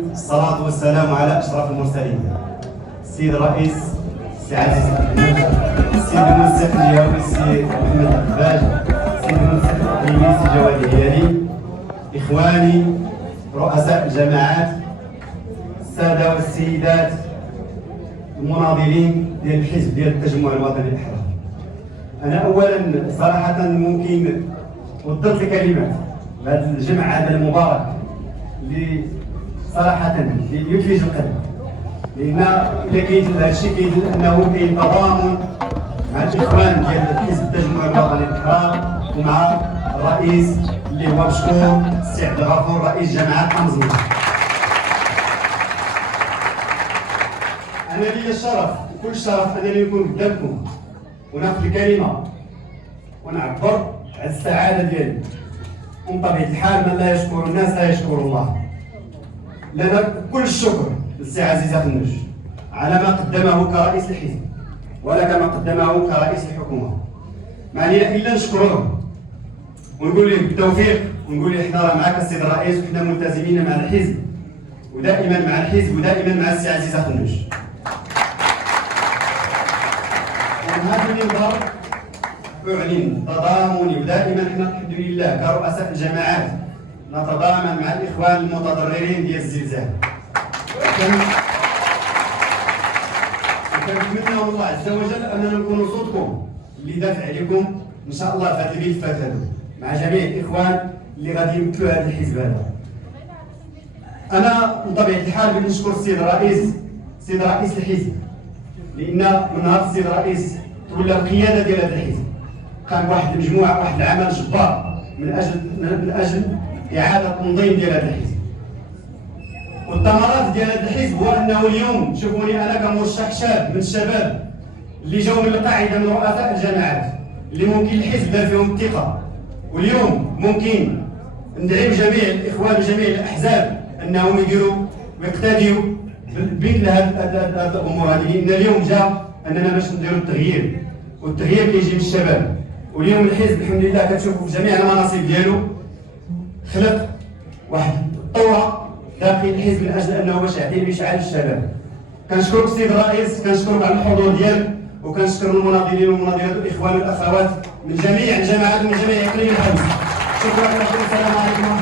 الصلاة والسلام على أشرف المرسلين. السيد الرئيس السي عزيز السيد المنسق الجهوي السي محمد الدباج، السيد المنسق الإقليمي السي جواد الهيالي، إخواني رؤساء الجماعات، السادة والسيدات المناضلين ديال الحزب ديال التجمع الوطني الأحرار. أنا أولا صراحة ممكن وضرت الكلمات بهذا الجمع هذا المبارك اللي صراحة يثلج القلب، لأن إلا كيدل هذا الشيء كيدل أنه كاين تضامن مع الإخوان ديال حزب التجمع الوطني الأحرار ومع الرئيس اللي هو مشكور السي عبد الغفور رئيس جماعة طنجة. أنا لي الشرف وكل الشرف أنني نكون قدامكم وناخذ الكلمة ونعبر على السعادة ديالي. ومن طبيعة الحال من لا يشكر الناس لا يشكر الله. لنا كل الشكر للسي عزيز أخنوش على ما قدمه كرئيس الحزب ولا كما قدمه كرئيس الحكومة. ما علينا إلا نشكروه ونقول له بالتوفيق ونقول له حنا راه معك السيد الرئيس وحنا ملتزمين مع الحزب ودائما مع الحزب ودائما مع السي عزيز أخنوش. وهذا المنبر أعلن تضامني ودائما حنا الحمد لله كرؤساء الجماعات نتضامن مع الإخوان المتضررين ديال الزلزال. وكنتمنى من الله عز وجل أننا نكونوا صوتكم اللي دافع عليكم إن شاء الله في هذه الملفات هذو مع جميع الإخوان اللي غادي يمثلوا هذا الحزب هذا. أنا بطبيعة الحال بدي نشكر السيد الرئيس الحزب، لأن من نهار السيد الرئيس تولى القيادة ديال هذا الحزب قام بواحد المجموعة واحد العمل جبار من أجل إعادة تنظيم ديال هذا الحزب. والثمرات ديال هذا الحزب هو أنه اليوم شوفوني أنا كمرشح شاب من الشباب اللي جاوا من القاعدة من رؤساء الجماعات اللي ممكن الحزب دار فيهم الثقة، واليوم ممكن ندعم جميع الإخوان وجميع الأحزاب أنهم يديروا ويقتديوا بمثل هذه الأمور هذه، لأن اليوم جاء أننا باش نديروا التغيير، والتغيير كيجي من الشباب. واليوم الحزب الحمد لله كتشوفوا في جميع المناصب ديالو خلق واحد الثوره داخل الحزب من اجل انه باش يعطي بيشعل الشباب. كنشكرك السيد الرئيس، كنشكرك على الحضور ديالك، وكنشكر المناضلين والمناضلات والاخوان والاخوات من جميع الجماعات ومن جميع اقليم الحزب. شكرا لكم، السلام عليكم.